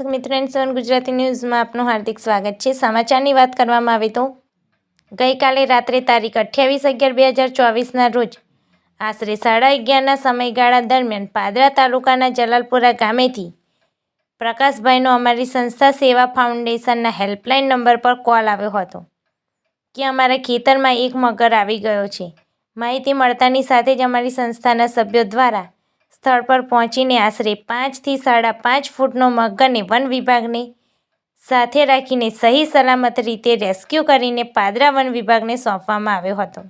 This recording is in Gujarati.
દર્શક મિત્રો એન7 ગુજરાતી ન્યૂઝમાં આપનું હાર્દિક સ્વાગત છે। સમાચારની વાત કરવામાં આવે તો ગઈકાલે રાત્રે તારીખ 28/11/2024ના રોજ આશરે 11:30ના સમયગાળા દરમિયાન પાદરા તાલુકાના જલાલપુરા ગામેથી પ્રકાશભાઈનો અમારી સંસ્થા સેવા ફાઉન્ડેશનના હેલ્પલાઇન નંબર પર કોલ આવ્યો હતો કે અમારા ખેતરમાં એક મગર આવી ગયો છે। માહિતી મળતાની સાથે જ અમારી સંસ્થાના સભ્યો દ્વારા સ્થળ પર પહોંચીને આશરે 5 થી 5.5 ફૂટનો મગરને વન વિભાગને સાથે રાખીને સહી સલામત રીતે રેસ્ક્યુ કરીને પાદરા વન વિભાગને સોંપવામાં આવ્યો હતો।